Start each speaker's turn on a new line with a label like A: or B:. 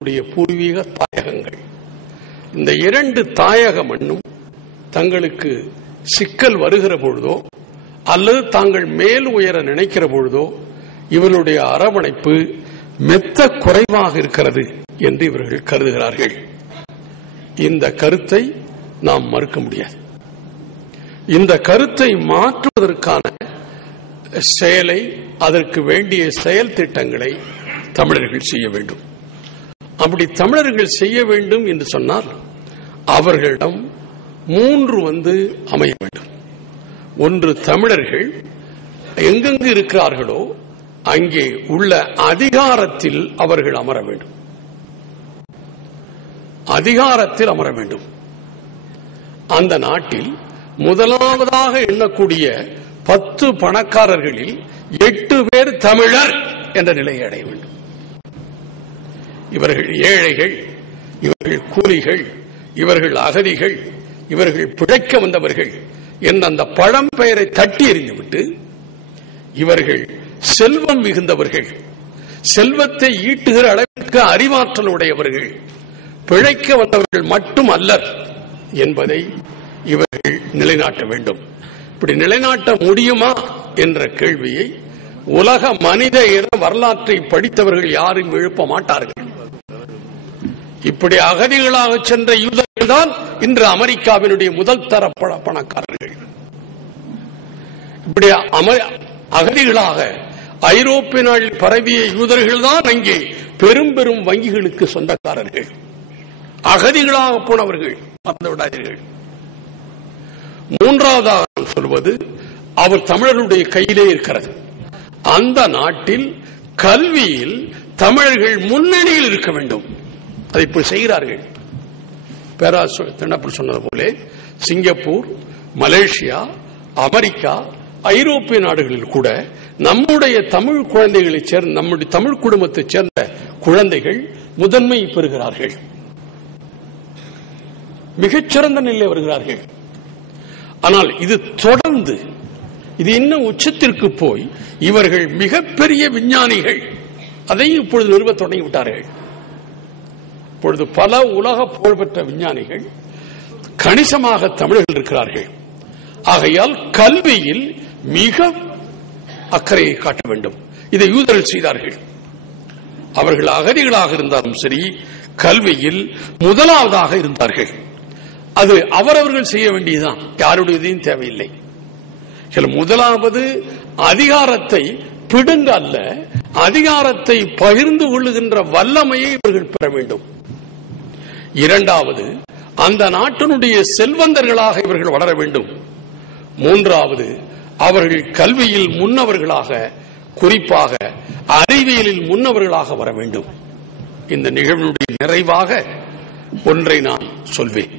A: உடைய பூர்வீக தாயகங்கள். இந்த இரண்டு தாயக மண்ணும் தங்களுக்கு சிக்கல் வருகிற பொழுதோ அல்லது தாங்கள் மேல் உயர நினைக்கிற பொழுதோ இவர்களுடைய அரவணைப்பு மெத்த குறைவாக இருக்கிறது என்று இவர்கள் கருதுகிறார்கள். இந்த கருத்தை நாம் மறுக்க முடியாது. இந்த கருத்தை மாற்றுவதற்கான செயலை அதற்கு வேண்டிய செயல் திட்டங்களை தமிழர்கள் செய்ய வேண்டும். அப்படி தமிழர்கள் செய்ய வேண்டும் என்று சொன்னால் அவர்களிடம் மூன்று வந்து அமைய வேண்டும். ஒன்று தமிழர்கள் எங்கெங்கு இருக்கிறார்களோ அங்கே உள்ள அதிகாரத்தில் அவர்கள் அமர வேண்டும். அதிகாரத்தில் அமர வேண்டும். அந்த நாட்டில் முதலாவதாக எண்ணக்கூடிய பத்து பணக்காரர்களில் எட்டு பேர் தமிழர் என்ற நிலையை அடைய வேண்டும். இவர்கள் ஏழைகள் இவர்கள் கூலிகள் இவர்கள் அகதிகள் இவர்கள் பிழைக்க வந்தவர்கள் என் அந்த பழம்பெயரை தட்டி எறிந்துவிட்டு இவர்கள் செல்வம் மிகுந்தவர்கள் செல்வத்தை ஈட்டுகிற அளவிற்கு அறிவாற்றல் உடையவர்கள் பிழைக்க வந்தவர்கள் மட்டும் அல்லர் என்பதை இவர்கள் நிலைநாட்ட வேண்டும். இப்படி நிலைநாட்ட முடியுமா என்ற கேள்வியை உலக மனித இன வரலாற்றை படித்தவர்கள் யாரும் எழுப்ப மாட்டார்கள். இப்படி அகதிகளாக சென்ற யூதர்கள் தான் இன்று அமெரிக்காவினுடைய முதல் தர பணக்காரர்கள். இப்படி அம- அகதிகளாக ஐரோப்பிய நாளில் பரவிய யூதர்கள் தான் அங்கே பெரும் பெரும் வங்கிகளுக்கு சொந்தக்காரர்கள். அகதிகளாக போனவர்கள் மறந்துவிடாதீர்கள் மூன்றாவதாக சொல்வது அவர் தமிழருடைய கையிலே இருக்கிறது. அந்த நாட்டில் கல்வியில் தமிழர்கள் முன்னணியில் இருக்க வேண்டும். அதை இப்படி செய்கிறார்கள். பேராசு சொன்னது போல சிங்கப்பூர் மலேசியா அமெரிக்கா ஐரோப்பிய நாடுகளில் கூட நம்முடைய தமிழ் குழந்தைகளை சேர்ந்த நம்முடைய தமிழ் குடும்பத்தைச் சேர்ந்த குழந்தைகள் முதன்மை பெறுகிறார்கள். மிகச்சிறந்த நிலை வருகிறார்கள். ஆனால் இது தொடர்ந்து இது இன்னும் உச்சத்திற்கு போய் இவர்கள் மிகப்பெரிய விஞ்ஞானிகள் அதையும் இப்பொழுது நிறுவ தொடங்கி விட்டார்கள். இப்பொழுது பல உலக புகழ்பெற்ற விஞ்ஞானிகள் கணிசமாக தமிழர்கள் இருக்கிறார்கள். ஆகையால் கல்வியில் மிக அக்கறையை காட்ட வேண்டும். இதை யூதர்கள் செய்தார்கள். அவர்கள் அகதிகளாக இருந்தாலும் சரி கல்வியில் முதலாவதாக இருந்தார்கள். அது அவரவர்கள் செய்ய வேண்டியதுதான். யாருடையதையும் தேவையில்லை. முதலாவது அதிகாரத்தை பிடுங்க அல்ல அதிகாரத்தை பகிர்ந்து கொள்ளுகின்ற வல்லமையை இவர்கள் பெற வேண்டும். இரண்டாவது அந்த நாட்டினுடைய செல்வந்தர்களாக இவர்கள் வளர வேண்டும். மூன்றாவது அவர்கள் கல்வியில் முன்னவர்களாக குறிப்பாக அறிவியலில் முன்னவர்களாக வர வேண்டும். இந்த நிகழ்வுடைய நிறைவாக ஒன்றை நான் சொல்வேன்.